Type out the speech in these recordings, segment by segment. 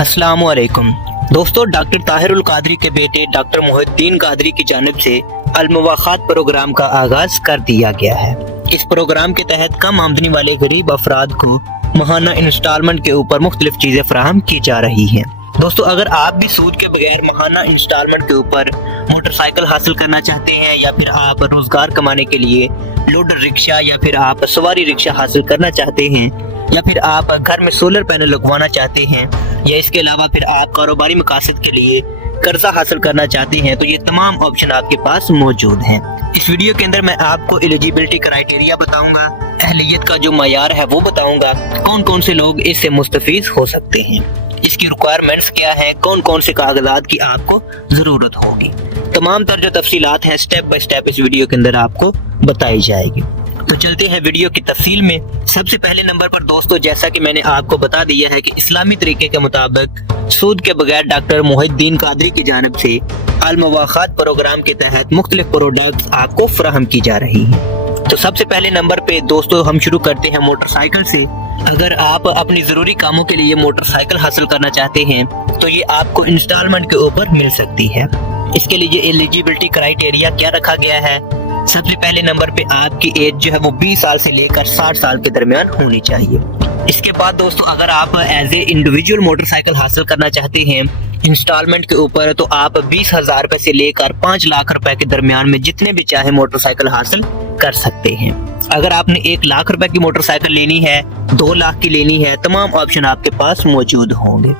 अस्सलाम वालेकुम दोस्तों, डॉक्टर ताहिरुल कादरी के बेटे डॉक्टर मोहिउद्दीन कादरी की जानिब से अल-मुवाखात प्रोग्राम का आगाज कर दिया गया है। इस प्रोग्राम के तहत कम आमदनी वाले गरीब अफराद को माहाना इंस्टॉलमेंट के ऊपर मुख्तलिफ चीजें फराहम की जा रही हैं। दोस्तों, अगर आप भी सूद के बगैर माहाना इंस्टॉलमेंट के ऊपर मोटरसाइकिल हासिल करना चाहते हैं, या फिर आप रोजगार कमाने के लिए लोडर रिक्शा या फिर आप सवारी रिक्शा हासिल करना चाहते हैं, या फिर आप घर में सोलर पैनल लगवाना चाहते हैं, या इसके अलावा फिर आप कारोबारी मकासद के लिए कर्जा हासिल करना चाहते हैं, तो ये तमाम ऑप्शन आपके पास मौजूद हैं। इस वीडियो के अंदर मैं आपको एलिजिबिलिटी क्राइटेरिया बताऊंगा, अहलियत का जो मयार है वो बताऊंगा, कौन कौन से लोग इससे मुस्तफीज हो सकते हैं, इसकी रिक्वायरमेंट्स क्या है, कौन कौन से कागजात की आपको जरूरत होगी। तमाम तर जो तफसीलात हैं स्टेप बाय स्टेप इस वीडियो के अंदर आपको बताई जाएगी। तो चलते हैं वीडियो की तफसील में। सबसे पहले नंबर पर दोस्तों, जैसा कि मैंने आपको बता दिया है कि इस्लामी तरीके के मुताबिक सूद के बगैर डॉक्टर मोहिउद्दीन कादरी की जानिब से अल-मुवाखात प्रोग्राम के तहत मुख्तलिफ प्रोडक्ट्स आपको फराहम की जा रही हैं। तो सबसे पहले नंबर पे दोस्तों हम शुरू करते हैं मोटरसाइकिल से। अगर आप अपनी जरूरी कामों के लिए मोटरसाइकिल हासिल करना चाहते हैं तो ये आपको इंस्टॉलमेंट के ऊपर मिल सकती है। इसके लिए एलिजिबिलिटी क्राइटेरिया क्या रखा गया है? सबसे पहले नंबर पे आपकी एज जो है वो 20 साल से लेकर 60 साल के दरमियान होनी चाहिए। इसके बाद दोस्तों, अगर आप एज ए इंडिविजुअल मोटरसाइकिल हासिल करना चाहते हैं इंस्टॉलमेंट के ऊपर, तो आप 20,000 रुपए से लेकर 5 लाख रुपए के दरमियान में जितने भी चाहे मोटरसाइकिल हासिल कर सकते हैं। अगर आपने 1 लाख रुपए की मोटरसाइकिल लेनी है, 2 लाख की लेनी है, तमाम ऑप्शन आपके पास मौजूद होंगे।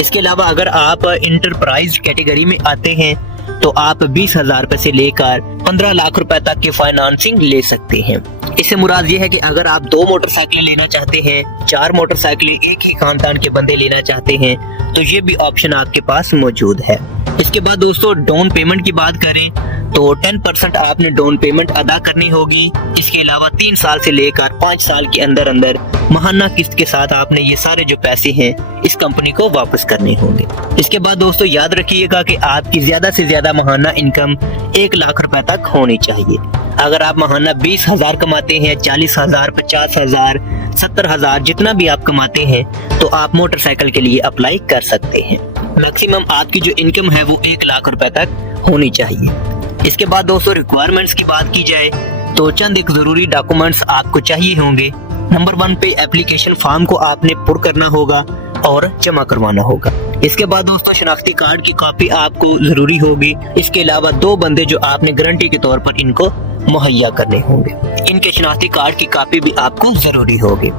इसके अलावा अगर आप इंटरप्राइज कैटेगरी में आते हैं तो आप 20,000 रुपए से लेकर 15 लाख रुपए तक की फाइनेंसिंग ले सकते हैं। इससे मुराद ये है कि अगर आप 2 मोटरसाइकिलें लेना चाहते हैं, 4 मोटरसाइकिलें एक ही खानदान के बंदे लेना चाहते हैं, तो ये भी ऑप्शन आपके पास मौजूद है। इसके बाद दोस्तों डाउन पेमेंट की बात करें तो 10% आपने डाउन पेमेंट अदा करनी होगी। इसके अलावा 3 साल से लेकर 5 साल के अंदर अंदर माहाना किस्त के साथ आपने ये सारे जो पैसे हैं इस कंपनी को वापस करने होंगे। इसके बाद दोस्तों याद रखिएगा कि आपकी ज्यादा से ज्यादा माहाना इनकम 1 लाख रुपए तक होनी चाहिए। अगर आप माहाना 20,000 कमाते हैं, 40,000, 50,000, 70,000 जितना भी आप कमाते हैं, तो आप मोटरसाइकिल के लिए अप्लाई कर सकते हैं। मैक्सिमम आपकी जो इनकम है वो 1 लाख रुपए तक होनी चाहिए। इसके बाद दोस्तों रिक्वायरमेंट्स की बात की जाए तो चंद एक जरूरी डॉक्यूमेंट्स आपको चाहिए होंगे। नंबर 1 पे एप्लीकेशन फॉर्म को आपने पुर करना होगा और जमा करवाना होगा। इसके बाद दोस्तों शनाख्ती कार्ड की कॉपी आपको जरूरी होगी। इसके अलावा 2 बंदे जो आपने गारंटी के तौर पर इनको मुहैया करने होंगे, इनके शनाख्ती कार्ड की कॉपी भी आपको जरूरी होगी।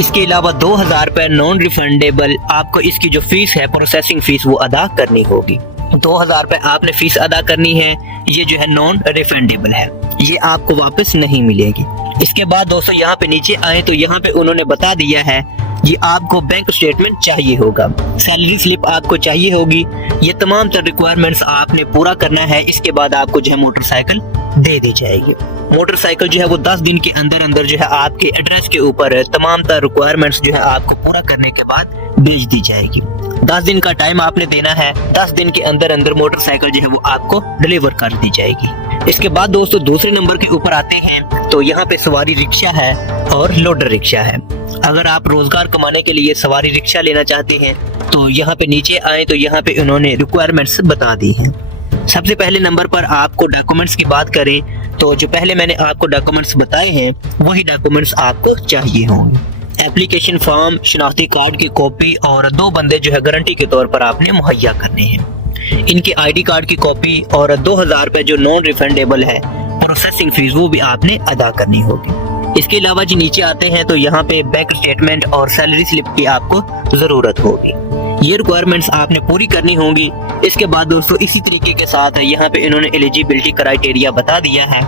इसके अलावा 2,000 रुपए नॉन रिफंडेबल आपको इसकी जो फीस है प्रोसेसिंग फीस वो अदा करनी होगी। 2,000 रुपए आपने फीस अदा करनी है, ये जो है नॉन रिफंडेबल है, ये आपको वापस नहीं मिलेगी। इसके बाद दोस्तों यहाँ पे नीचे आए तो यहाँ पे उन्होंने बता दिया है ये आपको बैंक स्टेटमेंट चाहिए होगा, सैलरी स्लिप आपको चाहिए होगी। ये तमाम तर रिक्वायरमेंट्स आपने पूरा करना है। इसके बाद आपको जो है मोटरसाइकिल दे दी जाएगी। मोटरसाइकिल जो है वो 10 दिन के अंदर अंदर जो है आपके एड्रेस के ऊपर तमाम तर रिक्वायरमेंट्स जो है आपको पूरा करने के बाद भेज दी जाएगी। 10 दिन का टाइम आपने देना है। 10 दिन के अंदर अंदर मोटरसाइकिल जो है वो आपको डिलीवर कर दी जाएगी। इसके बाद दोस्तों दूसरे नंबर के ऊपर आते हैं तो यहाँ पे सवारी रिक्शा है और लोडर रिक्शा है। अगर आप रोजगार कमाने के लिए सवारी रिक्शा लेना चाहते हैं तो यहाँ पे नीचे आए तो यहाँ पे उन्होंने रिक्वायरमेंट्स बता दी हैं। सबसे पहले नंबर पर आपको डॉक्यूमेंट्स की बात करें तो जो पहले मैंने आपको डॉक्यूमेंट्स बताए हैं वही डॉक्यूमेंट्स आपको चाहिए होंगे। एप्लीकेशन फॉर्म, शनाख्ती कार्ड की कॉपी और 2 बंदे जो है गारंटी के तौर पर आपने मुहैया करने हैं। इनके आईडी कार्ड की कॉपी और 2,000 रुपए जो नॉन रिफंडेबल है प्रोसेसिंग फीस वो भी आपने अदा करनी होगी। इसके अलावा जी नीचे आते हैं तो यहाँ पे बैंक स्टेटमेंट और सैलरी स्लिप की आपको जरूरत होगी। ये रिक्वायरमेंट्स आपने पूरी करनी होंगी। इसके बाद दोस्तों इसी तरीके के साथ यहाँ पे इन्होंने एलिजिबिलिटी क्राइटेरिया बता दिया है।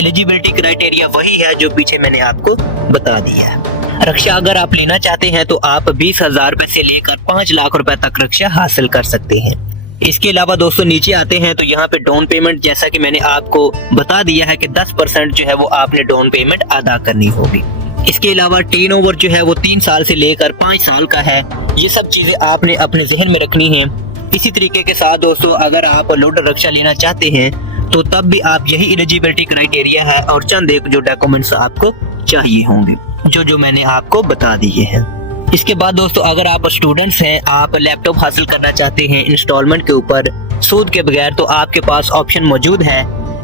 एलिजिबिलिटी क्राइटेरिया वही है जो पीछे मैंने आपको बता दिया है। रक्षा अगर आप लेना चाहते हैं तो आप 20,000 रुपए से लेकर 5 लाख रुपए तक रक्षा हासिल कर सकते हैं। इसके अलावा दोस्तों नीचे आते हैं तो यहाँ पे डाउन पेमेंट जैसा कि मैंने आपको बता दिया है कि 10% जो है वो आपने डाउन पेमेंट अदा करनी होगी। इसके अलावा टर्नओवर जो है वो 3 साल से लेकर 5 साल का है। ये सब चीजें आपने अपने जहन में रखनी है। इसी तरीके के साथ दोस्तों अगर आप लोडर रिक्शा लेना चाहते हैं तो तब भी आप यही एलिजिबिलिटी क्राइटेरिया है और चंद एक जो डॉक्यूमेंट्स आपको चाहिए होंगे जो मैंने आपको बता दिए हैं। इसके बाद दोस्तों अगर आप स्टूडेंट्स हैं, आप लैपटॉप हासिल करना चाहते हैं इंस्टॉलमेंट के ऊपर सूद के बगैर, तो आपके पास ऑप्शन मौजूद है।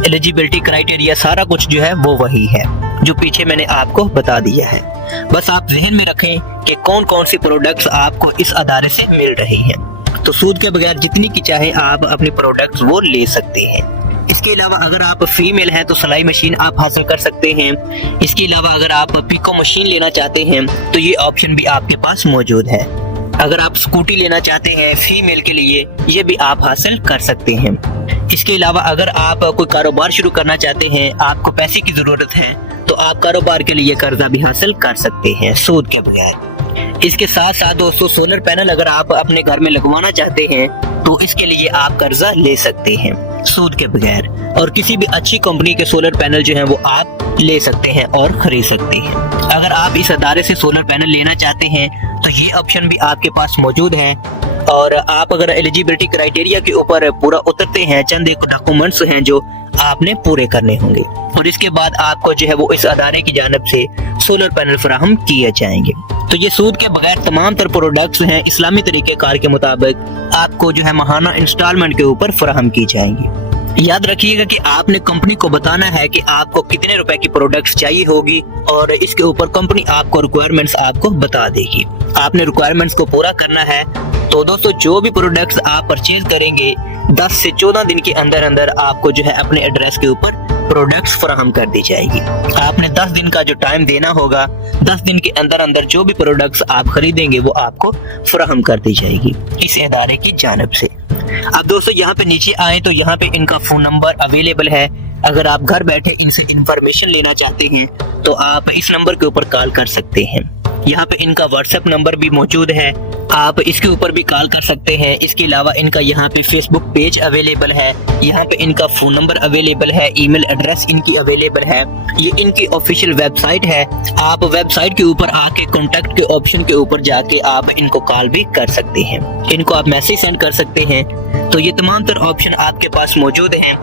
एलिजिबिलिटी क्राइटेरिया सारा कुछ जो है वो वही है जो पीछे मैंने आपको बता दिया है। बस आप जहन में रखें कि कौन कौन सी प्रोडक्ट्स आपको इस अदारे से मिल रही हैं। तो सूद के बगैर जितनी की चाहे आप अपनी प्रोडक्ट्स वो ले सकते हैं। इसके अलावा अगर आप फीमेल हैं तो सिलाई मशीन आप हासिल कर सकते हैं। इसके अलावा अगर आप पिको मशीन लेना चाहते हैं तो ये ऑप्शन भी आपके पास मौजूद है। अगर आप स्कूटी लेना चाहते हैं फीमेल के लिए, ये भी आप हासिल कर सकते हैं। इसके अलावा अगर आप कोई कारोबार शुरू करना चाहते हैं, आपको पैसे की जरूरत है, तो आप कारोबार के लिए कर्जा भी हासिल कर सकते हैं सूद के बगैर। इसके साथ साथ दोस्तों सोलर पैनल अगर आप अपने घर में लगवाना चाहते हैं तो इसके लिए आप कर्जा ले सकते हैं सूद के बगैर, और किसी भी अच्छी कंपनी के सोलर पैनल जो हैं वो आप ले सकते हैं और खरीद सकते हैं। अगर आप इस अदारे से सोलर पैनल लेना चाहते हैं तो ये ऑप्शन भी आपके पास मौजूद है। और आप अगर एलिजिबिलिटी क्राइटेरिया के ऊपर पूरा उतरते हैं, चंद एक डॉक्यूमेंट्स हैं जो आपने पूरे करने होंगे, और इसके बाद आपको जो है वो इस अदारे की जानिब से सोलर पैनल फराहम किए जाएंगे। तो ये सूद के बगैर तमाम तर प्रोडक्ट्स हैं इस्लामी तरीक़ेकार के मुताबिक आपको जो है माहाना इंस्टॉलमेंट के ऊपर फराहम की जाएंगी। याद रखिएगा कि आपने कंपनी को बताना है कि आपको कितने रुपए की प्रोडक्ट्स चाहिए होगी, और इसके ऊपर कंपनी आपको रिक्वायरमेंट्स आपको बता देगी। आपने रिक्वायरमेंट्स को पूरा करना है। तो दोस्तों जो भी प्रोडक्ट्स आप परचेज करेंगे 10 से 14 दिन के अंदर अंदर आपको जो है अपने एड्रेस के ऊपर प्रोडक्ट्स फराहम कर दी जाएगी। आपने 10 दिन का जो टाइम देना होगा, 10 दिन के अंदर अंदर जो भी प्रोडक्ट्स आप खरीदेंगे वो आपको फराहम कर दी जाएगी इस इदारे की जानिब से। अब दोस्तों यहाँ पे नीचे आए तो यहाँ पे इनका फोन नंबर अवेलेबल है। अगर आप घर बैठे इनसे इंफॉर्मेशन लेना चाहते हैं तो आप इस नंबर के ऊपर कॉल कर सकते हैं। यहाँ पे इनका व्हाट्सएप नंबर भी मौजूद है, आप इसके ऊपर भी कॉल कर सकते हैं। इसके अलावा इनका यहाँ पे फेसबुक पेज अवेलेबल है, यहाँ पे इनका फोन नंबर अवेलेबल है, ईमेल एड्रेस इनकी अवेलेबल है, ये इनकी ऑफिशियल वेबसाइट है। आप वेबसाइट के ऊपर आके कॉन्टैक्ट के ऑप्शन के ऊपर जाके आप इनको कॉल भी कर सकते हैं, इनको आप मैसेज सेंड कर सकते हैं। तो ये तमाम तर ऑप्शन आपके पास मौजूद हैं।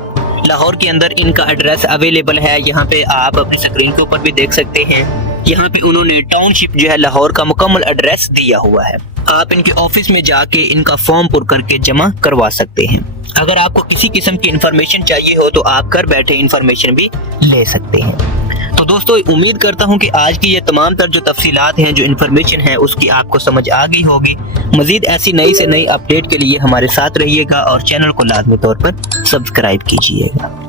लाहौर के अंदर इनका एड्रेस अवेलेबल है, यहाँ पे आप अपनी स्क्रीन के ऊपर भी देख सकते हैं। यहाँ पे उन्होंने टाउनशिप जो है लाहौर का मुकम्मल एड्रेस दिया हुआ है। आप इनके ऑफिस में जाके इनका फॉर्म पुर करके जमा करवा सकते हैं। अगर आपको किसी किस्म की इंफॉर्मेशन चाहिए हो तो आप घर बैठे इंफॉर्मेशन भी ले सकते हैं। तो दोस्तों उम्मीद करता हूँ कि आज की ये तमाम तर जो तफसीलात हैं, जो इन्फॉर्मेशन है, उसकी आपको समझ आ गई होगी। मजीद ऐसी नई से नई अपडेट के लिए हमारे साथ रहिएगा और चैनल को लाजमी तौर पर सब्सक्राइब कीजिएगा।